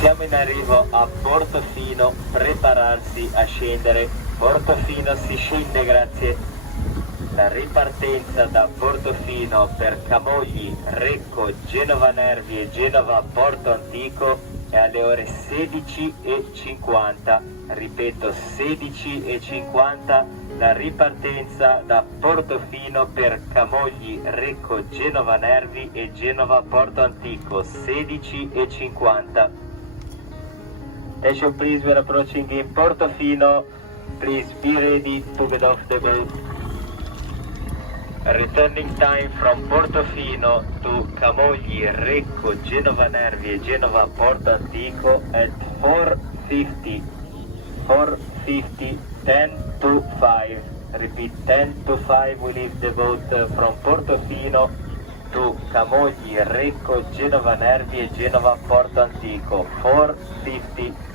Siamo in arrivo a Portofino, prepararsi a scendere. Portofino si scende, grazie. La ripartenza da Portofino per Camogli, Recco, Genova Nervi e Genova Porto Antico è alle ore 16:50. Ripeto, 16:50 la ripartenza da Portofino per Camogli, Recco, Genova Nervi e Genova Porto Antico, 16:50. Attention please, we're approaching in Portofino. Please be ready to get off the boat. Returning time from Portofino to Camogli, Recco, Genova Nervi e Genova Porto Antico at 4:50. 4:50, 10 to 5. Repeat, 10 to 5 we leave the boat from Portofino to Camogli, Recco, Genova Nervi e Genova Porto Antico. 4:50.